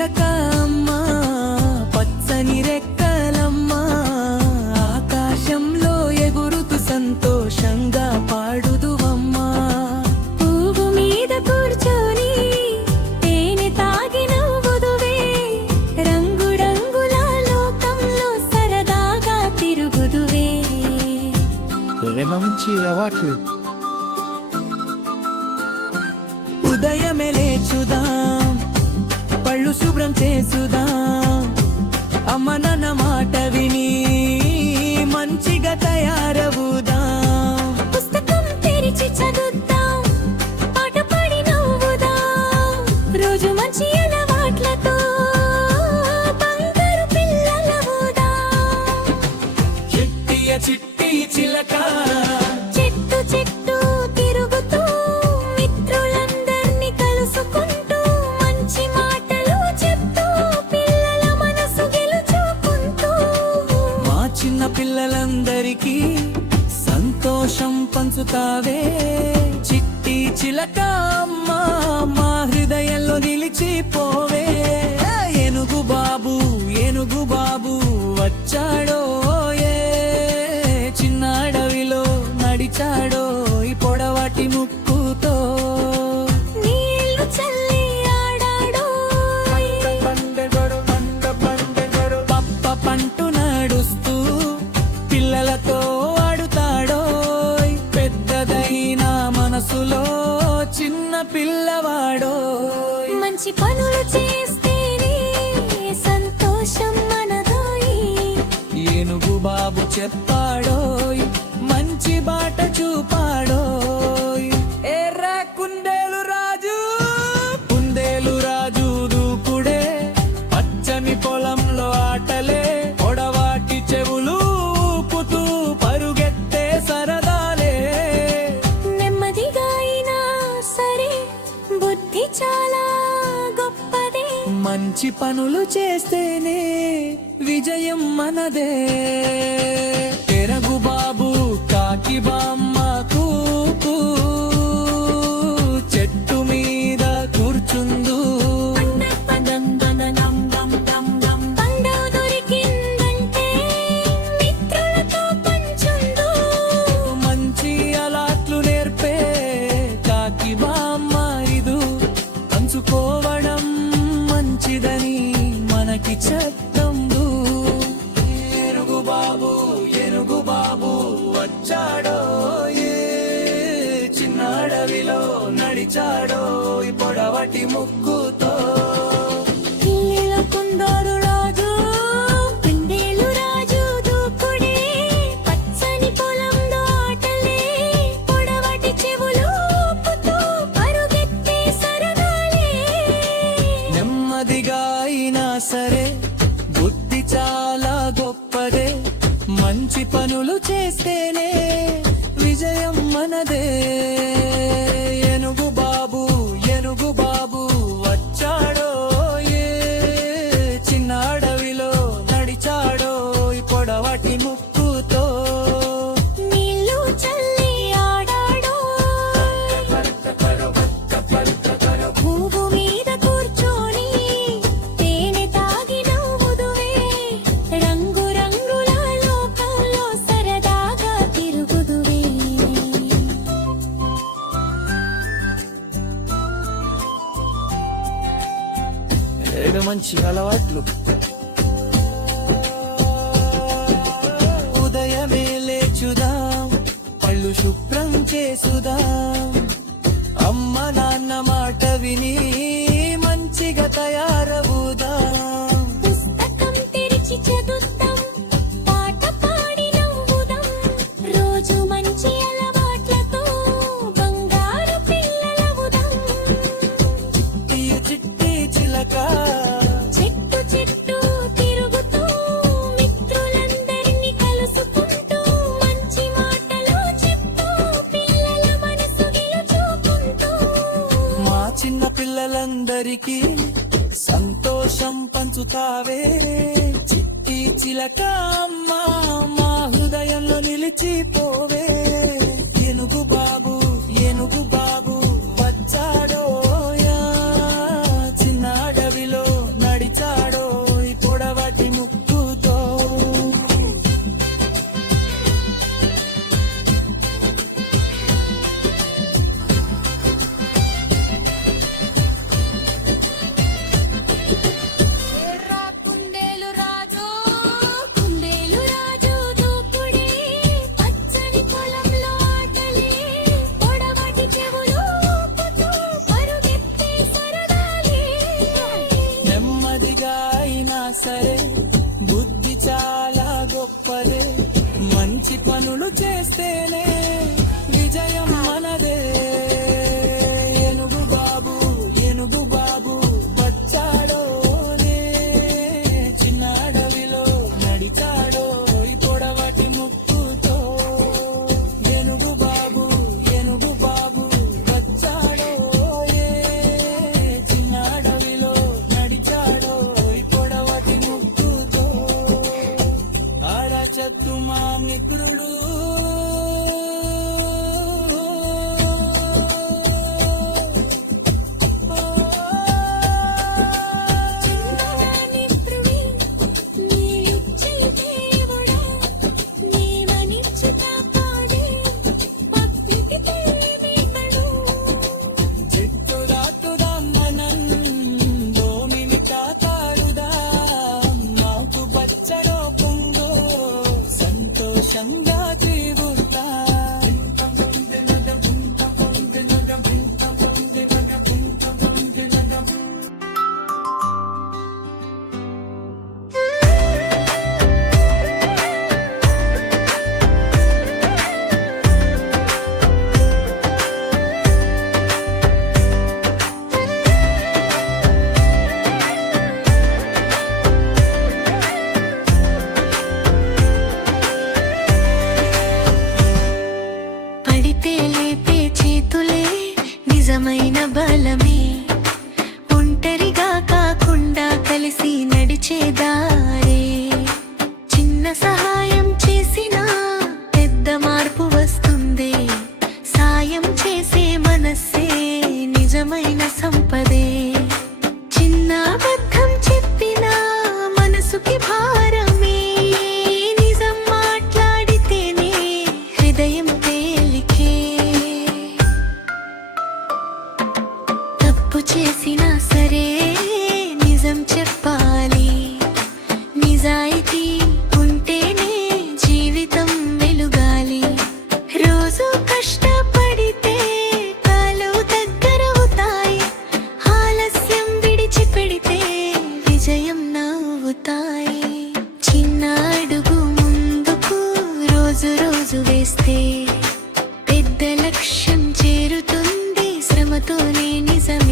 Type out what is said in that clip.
చిలక అమ్మా పచ్చని రెక్కలమ్మా ఆకాశంలో ఎగురుతూ సంతోషంగా పాడుదువమ్మా. పువ్వు మీద కూర్చొని తేనె తాగి నవ్వుదువే, రంగురంగుల లోకంలో సరదాగా తిరుగుదువే. మంచి అలవాట్లు. ఉదయమే లేచుదాం, పళ్ళు శుభ్రం చేసుదాం, అమ్మ నాన్న మాట విని మంచిగా తయారవుదాం. పుస్తకం తెరిచి చదువుదాం, పాట పాడి నవ్వుదాం, రోజు మంచి అలవాట్లతో బంగారు పిల్లలవుదాం. చిట్టియ చిట్టి చిలక చెట్టు చెట్టు తిరుగుతూ మిత్రులందర్నీ కలుసుకుంటూ మంచి మాటలు చెప్తూ పిల్లల మనసు గెలుచుకుంటూ మా చిన్న పిల్లలందరికీ సంతోషం పంచుతావే. చిట్టి చిలక అమ్మా మా హృదయంలో నిలిచిపోవే. ఏనుగు బాబు వచ్చాడో, ఏ చిన్న అడవిలో నడిచాడో ఈ పొడవాటి ముక్కుతో. నీళ్లు చల్లి ఆడాడో, పప్ప పంటు నడుస్తూ పిల్లలతో ఆడుతాడో, పెద్దదైన మనసులో చిన్న పిల్లవాడో. మంచి పనులు చేస్తేనే సంతోషం మనదోయి. ఏనుగు బాబు చెప్పాడోయ్, మంచి బాట చూపాడోయ్. ఎర్ర కుందేలు రాజు దూకుడే, పచ్చని పొలంలో ఆటలే, పొడవాటి చెవులు ఊపుతూ పరుగెత్తే సరదాలే. నెమ్మదిగా అయినా సరే బుద్ధి చాలా గొప్పదే. మంచి పనులు చేస్తేనే విజయం మనదే. ఎరగు బాబు కాకి బామ్మ కూకు చెట్టు మీద కూర్చుందు. పండు దొరికిందంటే మిత్రులతో పంచుందు. మంచి అలాట్లు నేర్పే కాకి బామ్మ ఇదు. పంచుకోవడం మంచిదని మనకి చెప్తందు. ఏనుగు బాబు వచ్చాడో, ఏ చిన్న అడవిలో నడిచాడో ఈ పొడవటి ముక్కుతో. నీల కుందరు రాజు, కుందేలు రాజు దూకుడే, పచ్చని పొలంలో ఆటలే, పొడవాటి చెవులు ఊపుతూ పరుగెత్తే సరదాలే. నెమ్మదిగా అయినా సరే బుద్ధి చాలా గొప్పదే. మంచి పనులు చేస్తేనే విజయం మనదే. ఏనుగు బాబు వచ్చాడో, ఏ చిన్న అడవిలో నడిచాడో ఈ పొడవాటి ముక్కుతో. నీళ్లు చల్లి ఆడాడో, పువ్వు మీద కూర్చొని తేనె తాగి నవ్వుదువే, రంగురంగుల లోకంలో సరదాగా తిరుగుదువే. ఏడు మంచి అలవాట్లు. ఉదయమే లేచుదాం, పళ్ళు శుభ్రం చేసుదాం, అమ్మ నాన్న మాట విని మంచిగా తయారవుదాం. పుస్తకం తెరిచి చదువుదాం, పాట పాడి నవ్వుదాం, రోజు మంచి అలవాట్లతో బంగారు పిల్లలవుదాం. చిట్టి చిలక చెట్టు చెట్టు తిరుగుతూ మిత్రులందరినీ కలుసుకుంటూ మంచి మాటలు చెప్తూ పిల్లల మనసు గెలుచుకుంటూ మా చిన్న పిల్లలందరికీ సంతోషం పంచుతావే. చిట్టి చిలక అమ్మా మా హృదయంలో నిలిచిపోవే. ఏనుగు బాబు వచ్చాడో, చిన్న అడవిలో సరే బుద్ధి చాలా గొప్పదే మంచి పనులు చేస్తేనే విజయం మనదే ఏనుగు బాబు వచ్చాడోనే చిన్న అడవిలో నడిచాడో ఈ పొడవటి ముక్కుతో ఏనుగు బాబు వచ్చాడో చిన్న అడవిలో నడిచాడో ఈ పొడవటి ముక్కుతో అరచత్తు మా మిత్రుడు చిన్నదాని ప్రువి నీవిచ్చే దేవుడా నీవనిచ్చు కాపాడే పత్నికి తెలివితడు చెట్టు దాటుదాం మనం భూమిని కాపాడుదాం మాకు పచ్చడో పొందో సంతోషంగా జీవుతా పడితే లేపే చేతులే నిజమైన బలమే ఒంటరిగా కాకుండా కలిసి నడిచే దారే చిన్న సహాయం చేసినా పెద్ద మార్పు వస్తుంది సాయం చేసే మనస్సే నిజమైన సంపదే చిన్న అబద్ధం చెప్పినా మనసుకి భారమే నిజం మాట్లాడితేనే హృదయం తేలికే తప్పు చేసినా సరే నిజం చెప్పాలి నిజాయితీ ఉంటేనే జీవితం వెలుగాలి రోజు కష్టపడితే కాలు దగ్గరవుతాయి ఆలస్యం విడిచిపెడితే విజయం నవ్వుతాయి చిన్న అడుగు ముందుకు రోజు వేస్తే పెద్ద లక్ష్యం చేరుతుంది శ్రమతోనే నిజమే